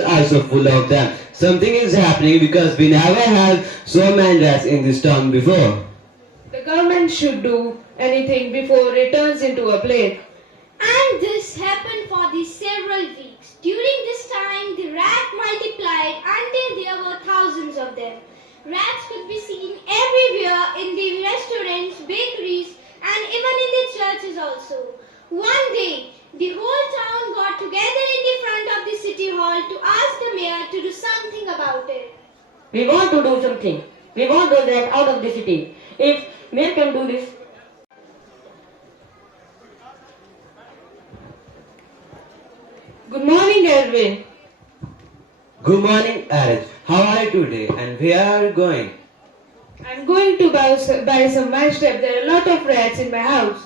are so full of them. Something is happening because we never had so many rats in this town before. The government should do anything before it turns into a plague. And this happened for the several weeks. During this time, the rat multiplied until there were thousands of them. Rats could be seen everywhere in the restaurants, bakeries, and even in the churches also. One day, the whole town got together in the front of the city hall to ask the mayor to do something about it. We want to do something. We want those rats out of the city. If mayor can do this, Good morning, Erwin. Good morning, Alex. How are you today and where are you going? I'm going to buy some mashed up. There are a lot of rats in my house.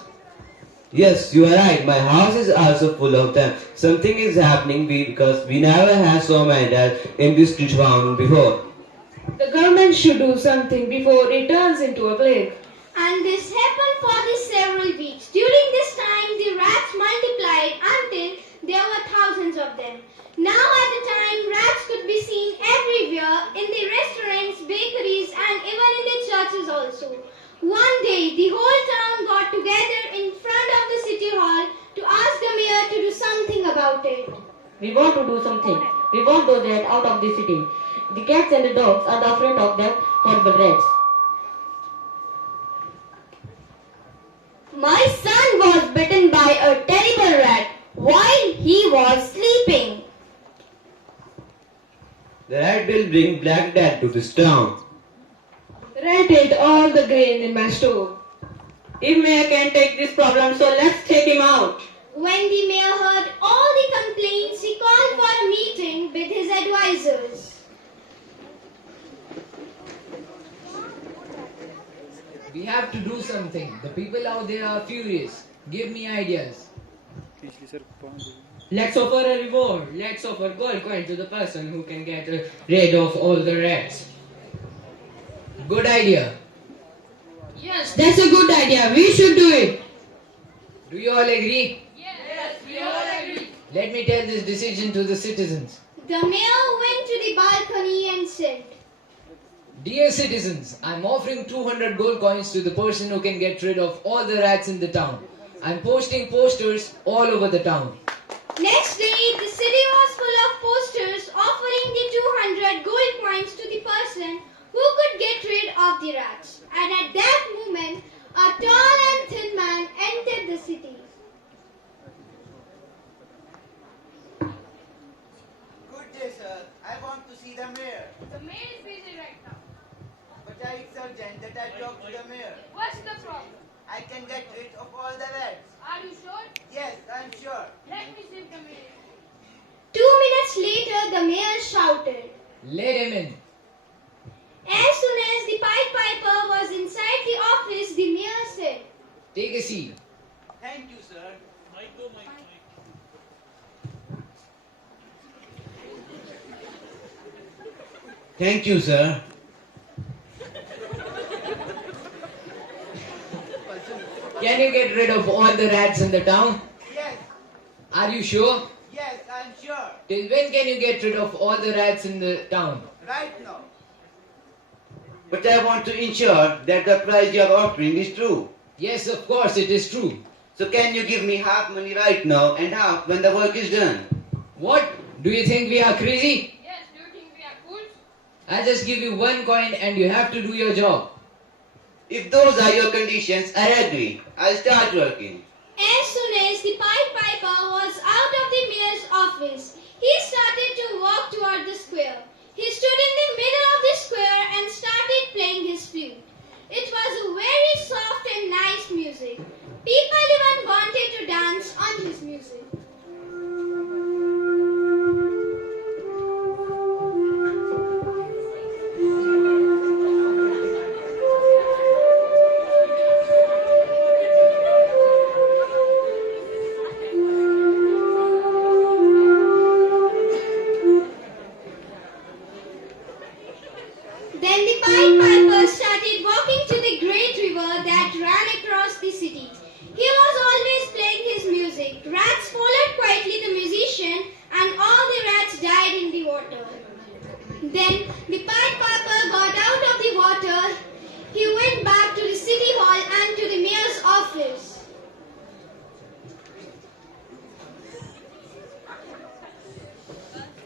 Yes, you are right. My house is also full of them. Something is happening because we never had so many rats in this town before. The government should do something before it turns into a plague. And this happened for the several weeks. During this time, the rats multiplied until there were thousands of them. Now at the time, rats could be seen everywhere in the restaurants, bakeries, and even in the churches also. One day, the whole town got together in front of the city hall to ask the mayor to do something about it. we want to do something. We want those rats out of the city. The cats and the dogs are afraid of the horrible rats. My son was bitten by a terrible rat while he was sleeping. The rat will bring black death to this town. The rat ate all the grain in my store. If mayor can take this problem, so let's take him out. When the mayor heard all the complaints, he called for a meeting with his advisors. We have to do something. The people out there are furious. Give me ideas. Let's offer a reward. Let's offer gold coin to the person who can get rid of all the rats. Good idea. Yes, that's a good idea. We should do it. Do you all agree? Yes, we all agree. Let me tell this decision to the citizens. The mayor went to the balcony and said, Dear citizens, I'm offering 200 gold coins to the person who can get rid of all the rats in the town. I'm posting posters all over the town. Next day, the city was full of posters offering the 200 gold coins to the person who could get rid of the rats. And at that moment, a tall and thin man entered the city. Good day, sir. I want to see the mayor. The mayor is busy right now. But it's urgent that I talk to the mayor. What's the problem? I can get rid of all the rats. Are you sure? Yes, I'm sure. Let me see the mayor. 2 minutes later, the mayor shouted. Let him in. As soon as the Pied Piper was inside the office, the mayor said, Take a seat. Thank you, sir. Thank you, sir. Can you get rid of all the rats in the town? Yes, Are you sure? yes, I'm sure. Till when can you get rid of all the rats in the town? Right now. But I want to ensure that the price you are offering is true. Yes, of course, it is true. So can you give me half money right now and half when the work is done? What? Do you think we are crazy? Yes, do you think we are fools? I'll just give you one coin and you have to do your job. If those are your conditions, I agree. I'll start working. As soon as the Pied Piper was out of the mayor's office, he started to walk toward the square. He stood in the middle of the square and started playing his flute. It was a very soft and nice music. People even wanted to dance on his music. water. Then the Pied Piper got out of the water. He went back to the city hall and to the mayor's office.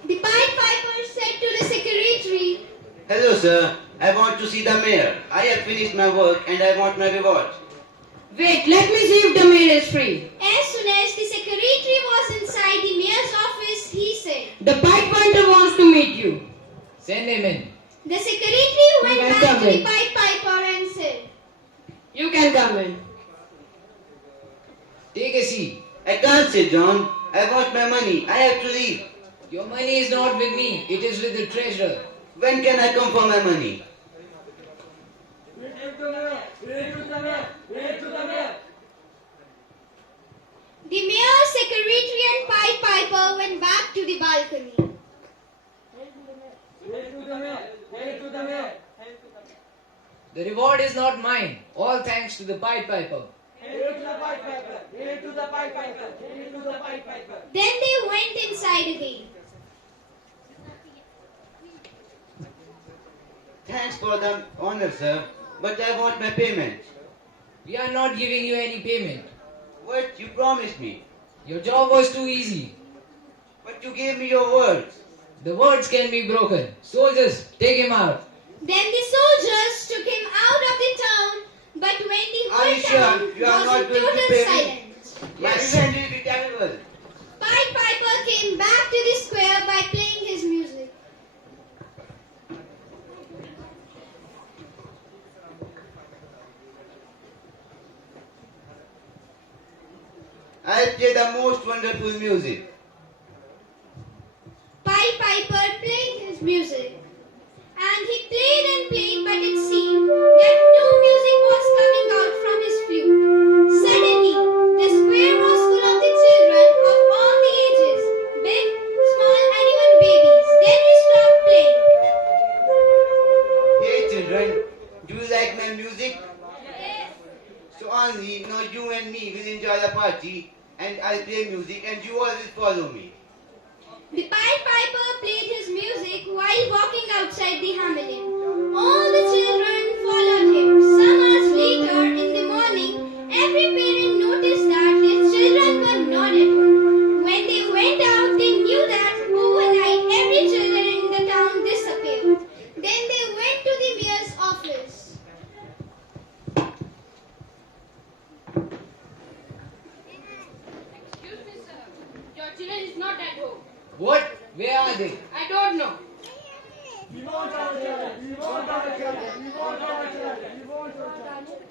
The Pied Piper said to the secretary, Hello, sir. I want to see the mayor. I have finished my work and I want my reward. Wait, let me see if the mail is free. as soon as the secretary was inside the mayor's office, he said, The pipe finder wants to meet you. Send him in. the secretary went You can back come to the in. Pied Piper and said, You can come in. Take a seat. I can't sit down. I want my money. I have to leave. Your money is not with me, it is with the treasurer. When can I come for my money? the mayor, secretary and Pied Piper went back to the balcony. The reward is not mine, all thanks to the Pied Piper. Then they went inside again. Thanks for the honor, sir. But I want my payment. We are not giving you any payment. What you promised me. Your job was too easy. But you gave me your words. The words can be broken. Soldiers, take him out. Then the soldiers took him out of the town, but when the Are whole you sure town you are was not in going to total pay me? silence. My revenge will be terrible. Pied Piper came back to the square by playing his music. I'll play the most wonderful music. Pied Piper played his music. And he played and played, but it seemed that no music was coming out from his flute. Suddenly, the square was full of the children of all the ages, big, small, and even babies. Then he stopped playing. Hey children, do you like my music? So only now you and me will enjoy the party and I'll play music and you all will follow me. The Pied Piper played his music while walking outside the hamlet. All the children followed him. Some hours later in the morning, every parent noticed that their children were not at home. When they went out, they knew that overnight every children in the town disappeared. Then they went to the mayor's office. Excuse me, sir. Your children is not at home. What? Where are they? I don't know.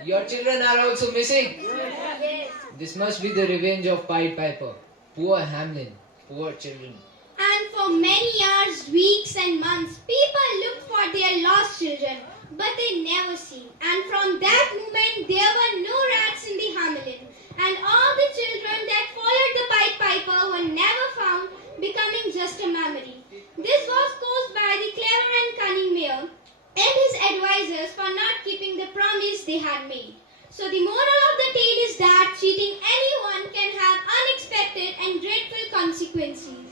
Your children are also missing? Yes. This must be the revenge of Pied Piper. Poor Hamlin. Poor children. And for many hours, weeks and months, people looked for their lost children, but they never seen. And from that moment, there were no rats in the hamlet. And all the children that followed the Pied Piper were never found, becoming just a memory. This was caused by the clever and cunning mayor and his advisors for not keeping the promise they had made. So the moral of the tale is that cheating anyone can have unexpected and dreadful consequences.